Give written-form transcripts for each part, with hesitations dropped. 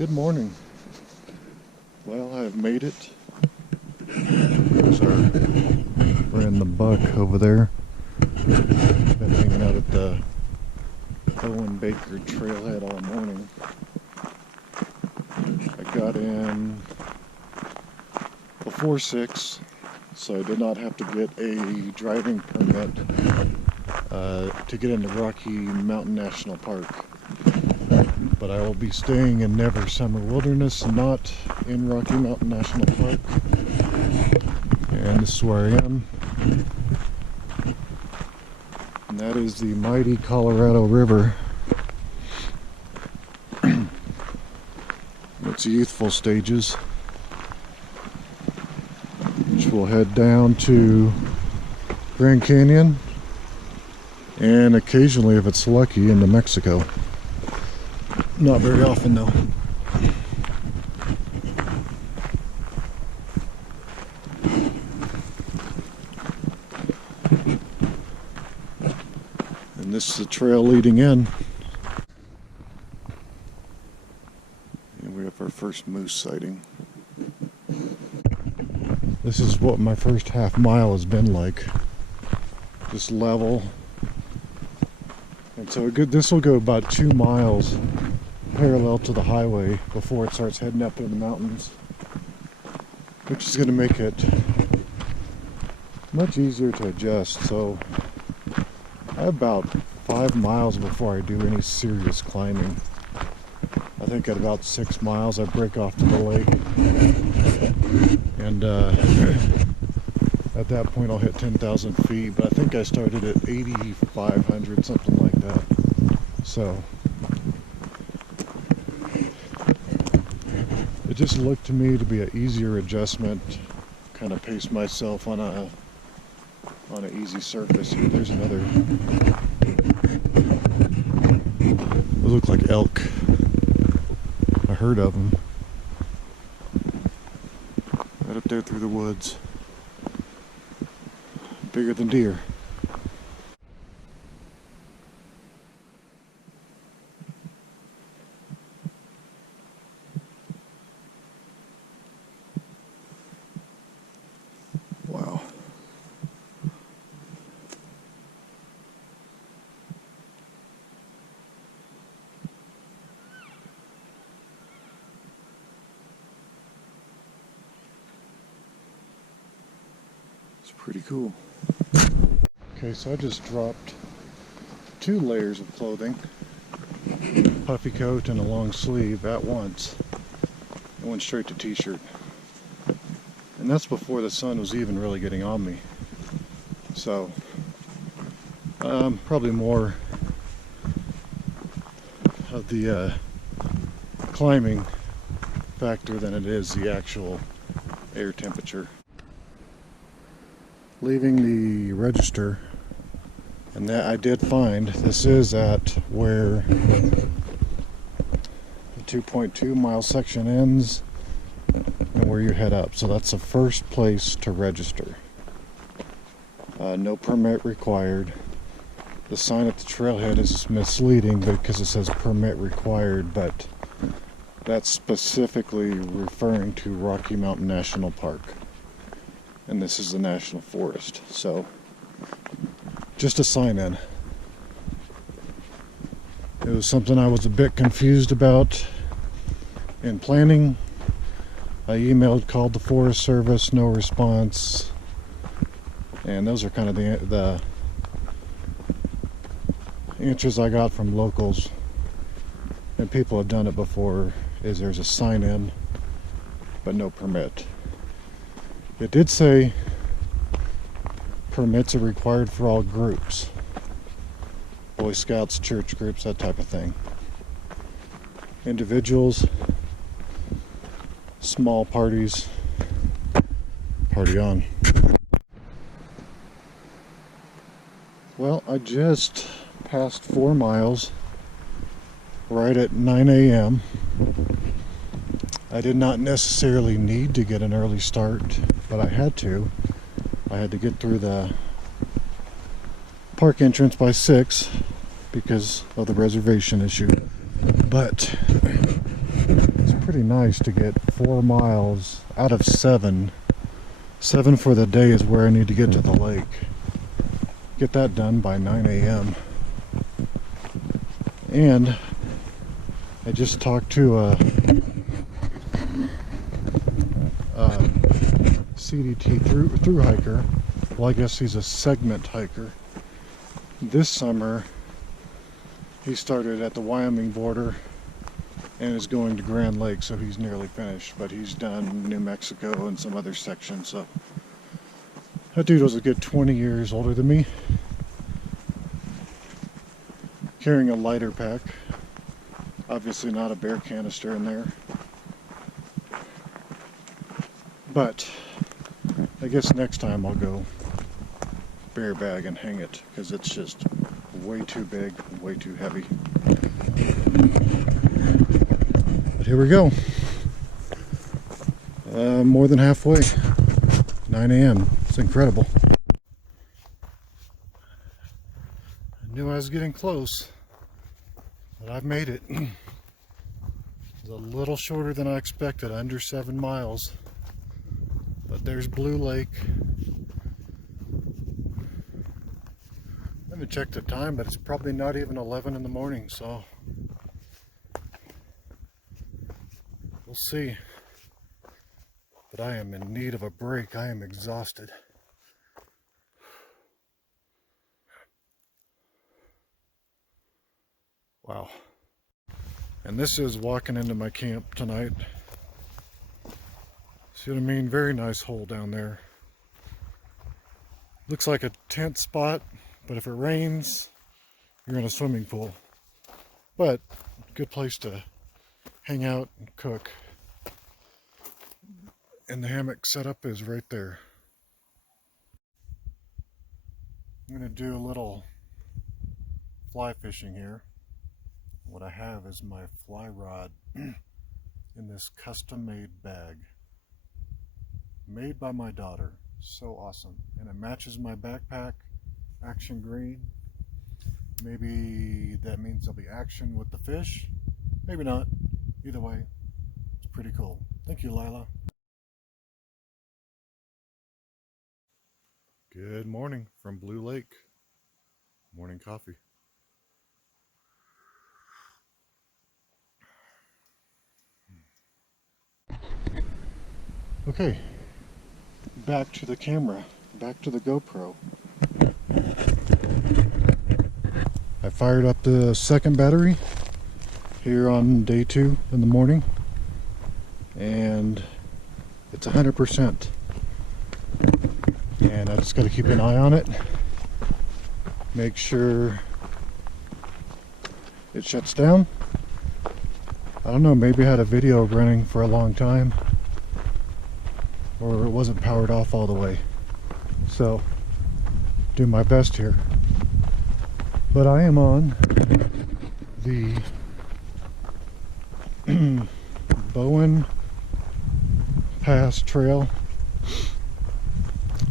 Good morning. Well, I've made it. There's our friend the buck over there. Been hanging out at the Bowen Baker Trailhead all morning. I got in before 6, so I did not have to get a driving permit to get into Rocky Mountain National Park. But I will be staying in Never Summer Wilderness, not in Rocky Mountain National Park. And this is where I am. And that is the mighty Colorado River. Its youthful stages, which will head down to Grand Canyon and occasionally, if it's lucky, into Mexico. Not very often though. And this is the trail leading in. And we have our first moose sighting. This is what my first half mile has been like. Just level. And so this will go about 2 miles parallel to the highway before it starts heading up in the mountains, which is going to make it much easier to adjust. So I have about 5 miles before I do any serious climbing. I think at about 6 miles I break off to the lake, and at that point I'll hit 10,000 feet, but I think I started at 8,500, something like that. So it just looked to me to be an easier adjustment, kind of pace myself on an easy surface. There's another. Those look like elk. I heard of them. Right up there through the woods. Bigger than deer. Wow. It's pretty cool. Okay, so I just dropped 2 layers of clothing, puffy coat and a long sleeve at once. I went straight to t-shirt. And that's before the sun was even really getting on me. So, probably more of the climbing factor than it is the actual air temperature. Leaving the register, and that I did find this is at where the 2.2 mile section ends and where you head up. So that's the first place to register. No permit required. The sign at the trailhead is misleading because it says permit required, but that's specifically referring to Rocky Mountain National Park. And this is the National Forest. So just a sign in. It was something I was a bit confused about in planning. I emailed, called the Forest Service, no response. And those are kind of the answers I got from locals. And people have done it before, is there's a sign in, but no permit. It did say permits are required for all groups. Boy Scouts, church groups, that type of thing. Individuals, small parties, party on. Well, I just passed 4 miles right at 9 a.m. I did not necessarily need to get an early start, but I had to. I had to get through the park entrance by 6 because of the reservation issue. But it's pretty nice to get 4 miles out of 7. 7 for the day is where I need to get to the lake. Get that done by 9 a.m. And I just talked to a CDT through hiker. Well, I guess he's a segment hiker. This summer he started at the Wyoming border and is going to Grand Lake, so he's nearly finished, but he's done New Mexico and some other sections. So that dude was a good 20 years older than me, carrying a lighter pack, obviously not a bear canister in there, but I guess next time I'll go bear bag and hang it, because it's just way too big, way too heavy. But here we go. More than halfway. 9 a.m. It's incredible. I knew I was getting close, but I've made it. It's a little shorter than I expected, under 7 miles. But there's Blue Lake. I haven't checked the time, but it's probably not even 11 in the morning, so we'll see. But I am in need of a break. I am exhausted. Wow. And this is walking into my camp tonight. See what I mean? Very nice hole down there. Looks like a tent spot, but if it rains, you're in a swimming pool. But good place to hang out and cook. And the hammock setup is right there. I'm going to do a little fly fishing here. What I have is my fly rod in this custom made bag. Made by my daughter. So awesome. And it matches my backpack, action green. Maybe that means there'll be action with the fish. Maybe not. Either way, it's pretty cool. Thank you, Lila. Good morning from Blue Lake. Morning coffee. Okay, back to the camera, back to the GoPro. I fired up the second battery here on day 2 in the morning, and it's 100%. And I just got to keep an eye on it, make sure it shuts down. I don't know, maybe I had a video running for a long time, or it wasn't powered off all the way. So, do my best here. But I am on the Bowen Pass trail.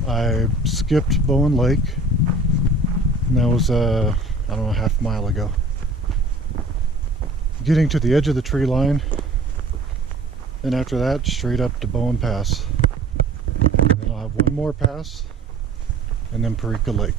I skipped Bowen Lake, and that was I don't know, half mile ago. Getting to the edge of the tree line, and after that straight up to Bowen Pass. And then I'll have one more pass, and then Parika Lake.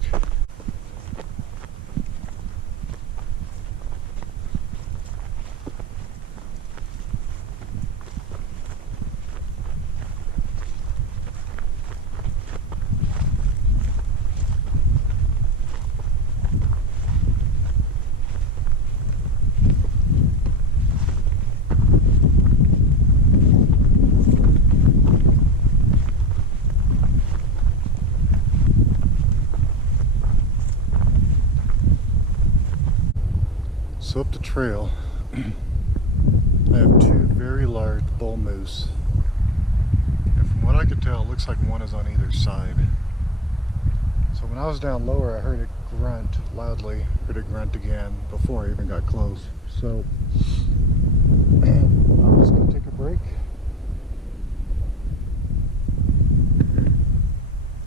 So up the trail, I have 2 very large bull moose. And from what I could tell, it looks like one is on either side. So when I was down lower, I heard it grunt loudly, heard it grunt again before I even got close. So I'm just going to take a break.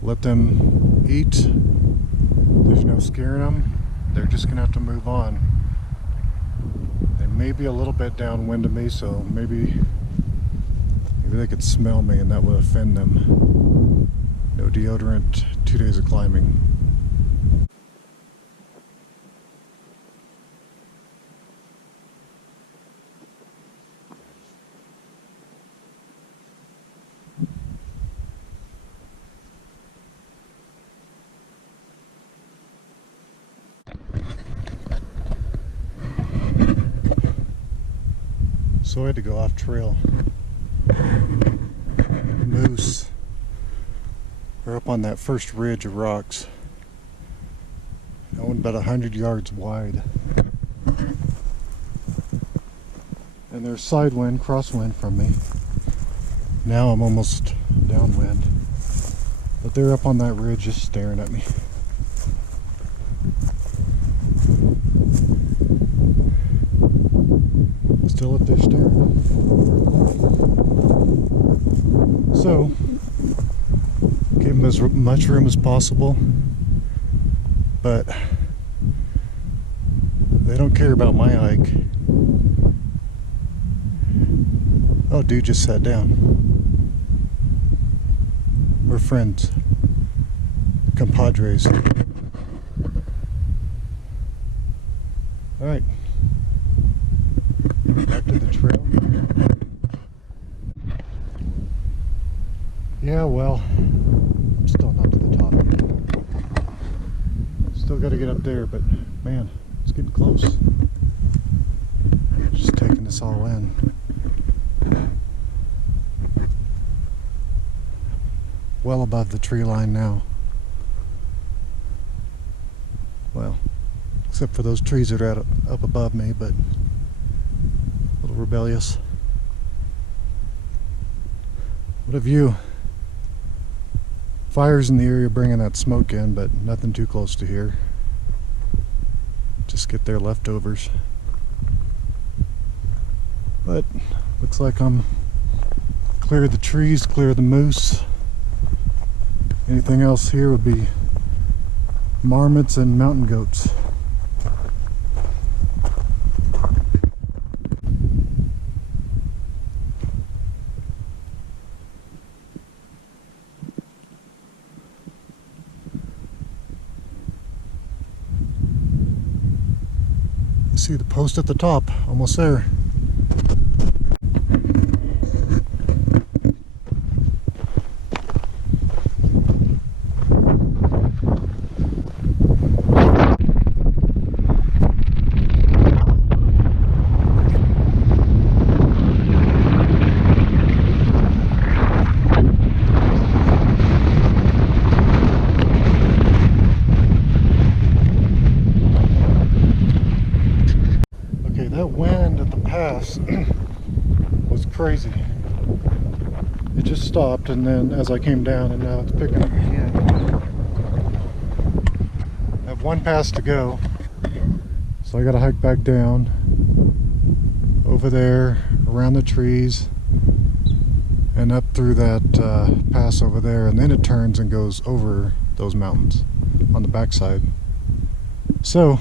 Let them eat. There's no scaring them. They're just going to have to move on. Maybe a little bit downwind of me, so maybe Maybe they could smell me and that would offend them. No deodorant, 2 days of climbing. So I had to go off trail. Moose are up on that first ridge of rocks. That one about 100 yards wide. And there's sidewind, crosswind from me. Now I'm almost downwind. But they're up on that ridge just staring at me. Still up there staring. So, give them as much room as possible, but they don't care about my hike. Oh, dude just sat down. We're friends, compadres. All right. Back to the trail. Yeah, well, I'm still not to the top. Still got to get up there, but man, it's getting close. Just taking this all in. Well above the tree line now. Well, except for those trees that are up above me, but rebellious. What a view. Fires in the area bringing that smoke in, but nothing too close to here. Just get their leftovers. But looks like I'm clear the trees, clear the moose. Anything else here would be marmots and mountain goats. See the post at the top, almost there. That wind at the pass was crazy. It just stopped, and then as I came down, and now it's picking up again. I have one pass to go, so I gotta hike back down over there around the trees and up through that pass over there, and then it turns and goes over those mountains on the backside. So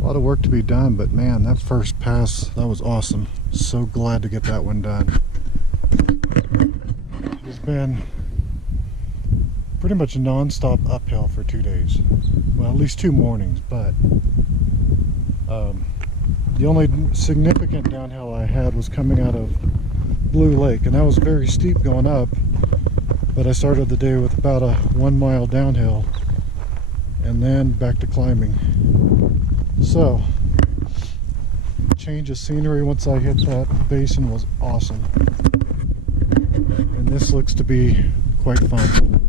a lot of work to be done, but man, that first pass, that was awesome. So glad to get that one done. It's been pretty much non-stop uphill for 2 days. Well, at least 2 mornings, but the only significant downhill I had was coming out of Blue Lake, and that was very steep going up, but I started the day with about a 1 mile downhill and then back to climbing. So, change of scenery once I hit that basin was awesome. And this looks to be quite fun.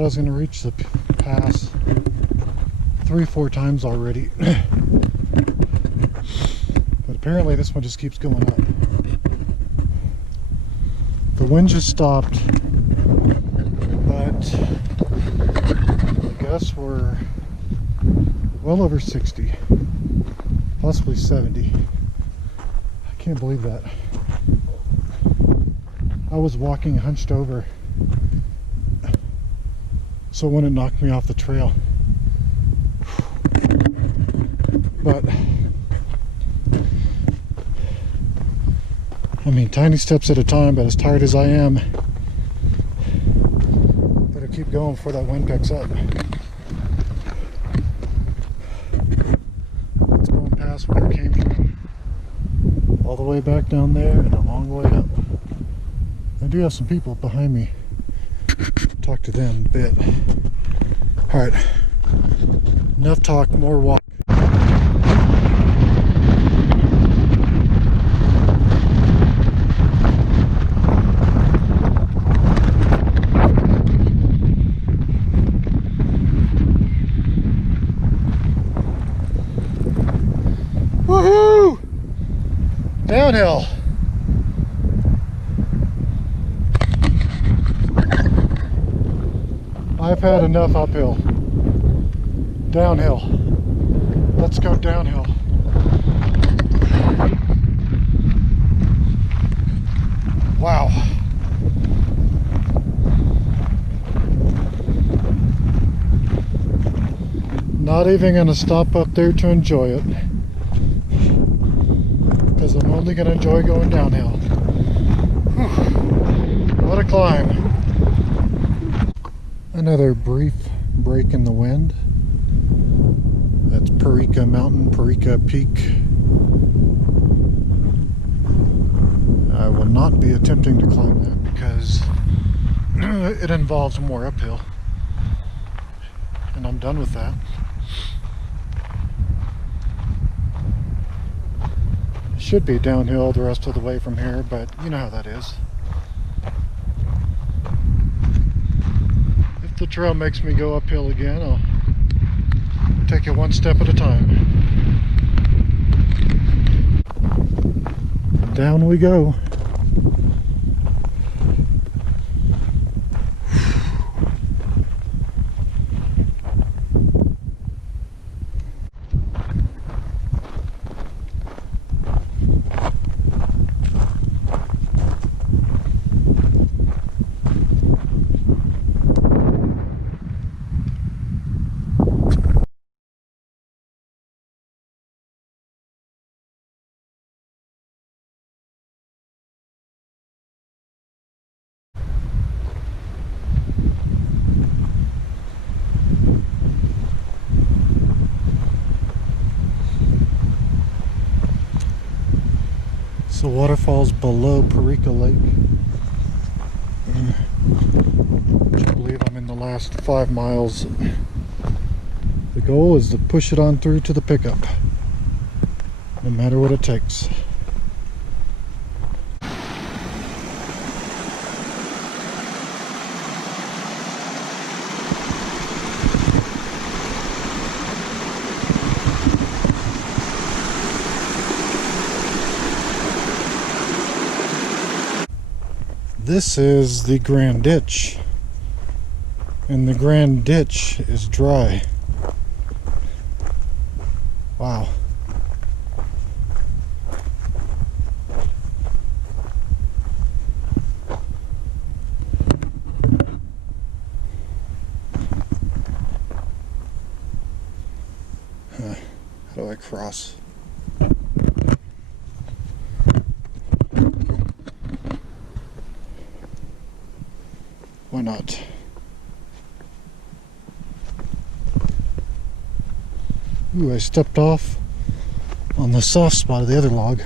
thought I was going to reach the pass 3-4 times already. But apparently this one just keeps going up. The wind just stopped, but I guess we're well over 60, possibly 70. I can't believe that. I was walking hunched over, so it wouldn't knock me off the trail. But I mean, tiny steps at a time, but as tired as I am, better keep going before that wind picks up. It's Bowen Pass where it came from. All the way back down there and a long way up. I do have some people behind me. Talk to them a bit. Alright. Enough talk, more walk. Woohoo! Downhill. I've had enough uphill. Downhill. Let's go downhill. Wow. Not even going to stop up there to enjoy it, because I'm only going to enjoy going downhill. Whew. What a climb. Another brief break in the wind. That's Parika Mountain, Parika Peak. I will not be attempting to climb that because it involves more uphill, and I'm done with that. It should be downhill the rest of the way from here, but you know how that is. If the trail makes me go uphill again, I'll take it one step at a time. Down we go. So waterfalls below Parika Lake. I believe I'm in the last 5 miles. The goal is to push it on through to the pickup, no matter what it takes. This is the Grand Ditch, and the Grand Ditch is dry. Wow. How do I cross? Why not? Ooh, I stepped off on the soft spot of the other log.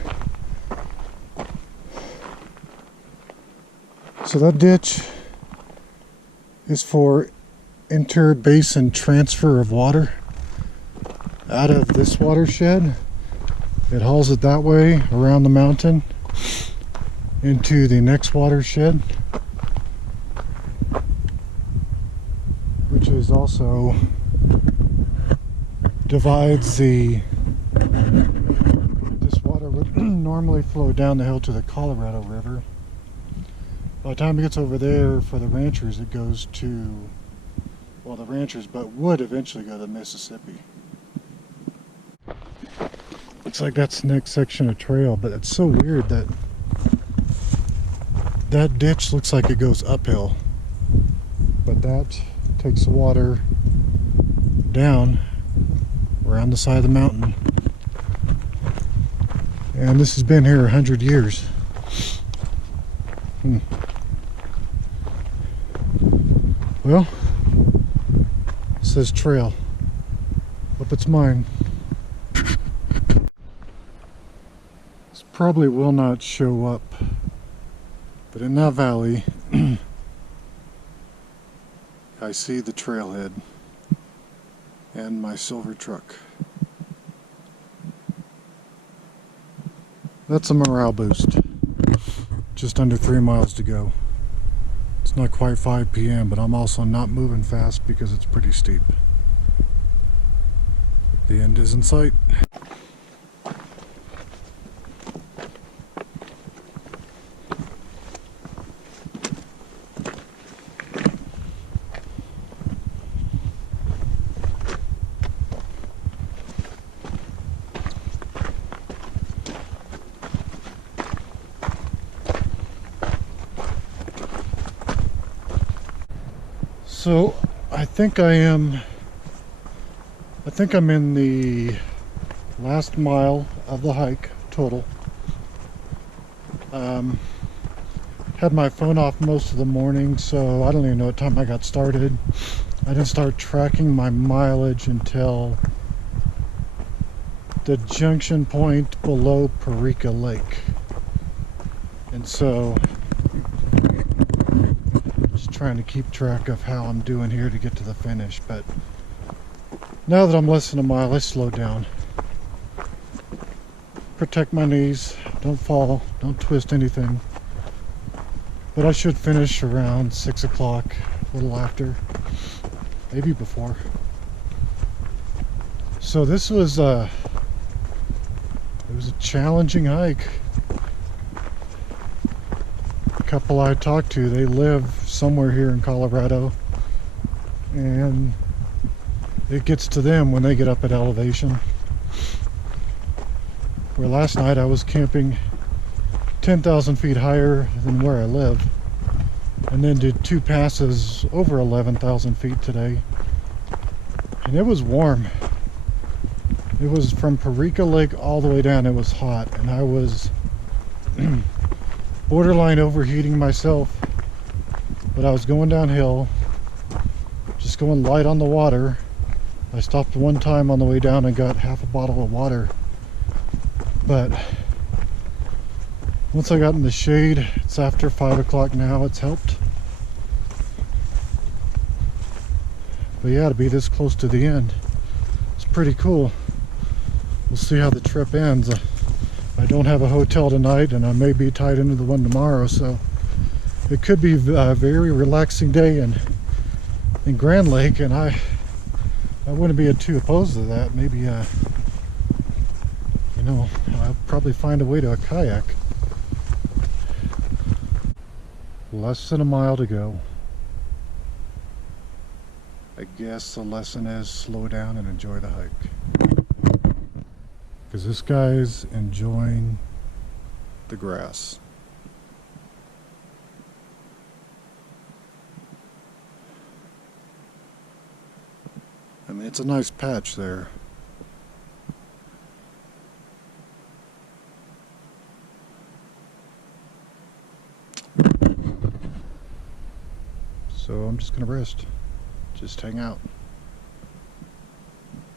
So that ditch is for inter-basin transfer of water out of this watershed. It hauls it that way around the mountain into the next watershed. also divides this water would normally flow down the hill to the Colorado River. By the time it gets over there for the ranchers, it goes to, well, the ranchers, but would eventually go to Mississippi. Looks like that's the next section of trail, but it's so weird that that ditch looks like it goes uphill, but that takes the water down around the side of the mountain. And this has been here 100 years. Well, it says trail. Hope it's mine. This probably will not show up, but in that valley, I see the trailhead and my silver truck. That's a morale boost. Just under 3 miles to go. It's not quite 5 p.m., but I'm also not moving fast because it's pretty steep. The end is in sight. So I think I'm in the last mile of the hike total. Had my phone off most of the morning, so I don't even know what time I got started. I didn't start tracking my mileage until the junction point below Parika Lake. And so trying to keep track of how I'm doing here to get to the finish, but now that I'm less than a mile, I slow down. Protect my knees, don't fall, don't twist anything. But I should finish around 6 o'clock, a little after, maybe before. So this was it was a challenging hike. Couple I talked to, they live somewhere here in Colorado, and it gets to them when they get up at elevation. Where last night I was camping 10,000 feet higher than where I live, and then did 2 passes over 11,000 feet today, and it was warm. It was from Parika Lake all the way down. It was hot, and I was borderline overheating myself, but I was going downhill, just going light on the water. I stopped one time on the way down and got half a bottle of water, but once I got in the shade, it's after 5 o'clock now, it's helped. But yeah, to be this close to the end, it's pretty cool. We'll see how the trip ends. I don't have a hotel tonight, and I may be tied into the one tomorrow, so it could be a very relaxing day in Grand Lake, and I wouldn't be too opposed to that. Maybe you know, I'll probably find a way to a kayak. Less than a mile to go. I guess the lesson is slow down and enjoy the hike. Because this guy's enjoying the grass. I mean, it's a nice patch there. So I'm just gonna rest. Just hang out.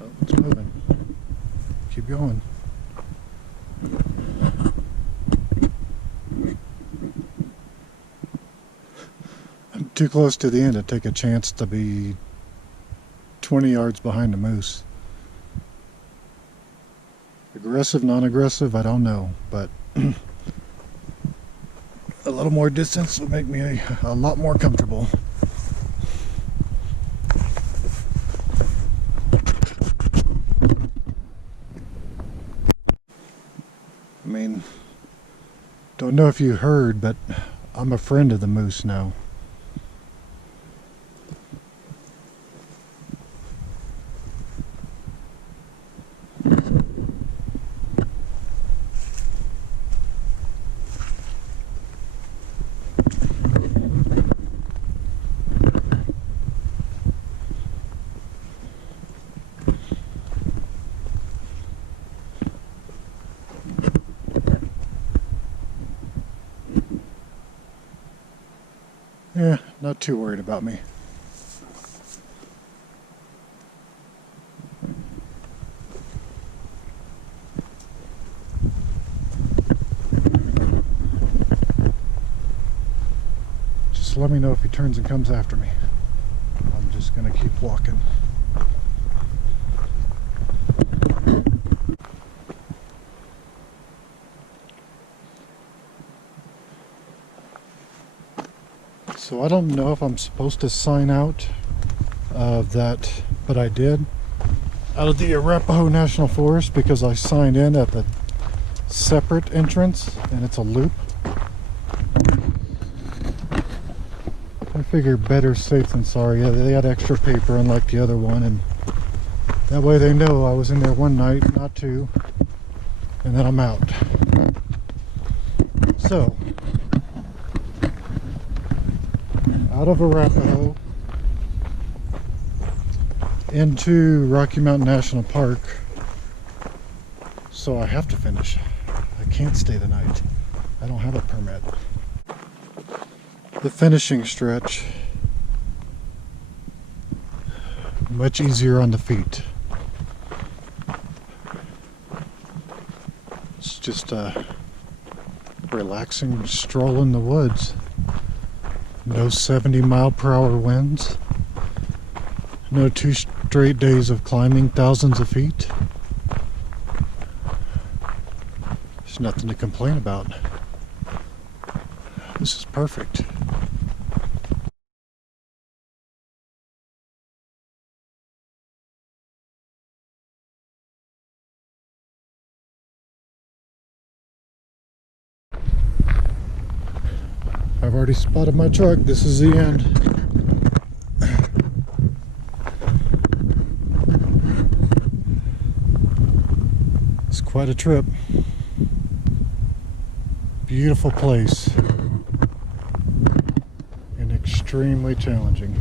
Oh, it's moving. Keep going. I'm too close to the end to take a chance to be 20 yards behind the moose. Aggressive, non-aggressive, I don't know, but a little more distance would make me a lot more comfortable. Don't know if you heard, but I'm a friend of the moose now. Yeah, not too worried about me. Just let me know if he turns and comes after me. I'm just gonna keep walking. So I don't know if I'm supposed to sign out of that, but I did, out of the Arapahoe National Forest, because I signed in at the separate entrance and it's a loop. I figure better safe than sorry. Yeah, they had extra paper unlike the other one, and that way they know I was in there one night, not two, and then I'm out. So out of Arapahoe into Rocky Mountain National Park, so I have to finish. I can't stay the night. I don't have a permit. The finishing stretch, much easier on the feet. It's just a relaxing stroll in the woods. No 70-mile-per-hour winds. No 2 straight days of climbing thousands of feet. There's nothing to complain about. This is perfect. I've already spotted my truck. This is the end. It's quite a trip. Beautiful place and extremely challenging.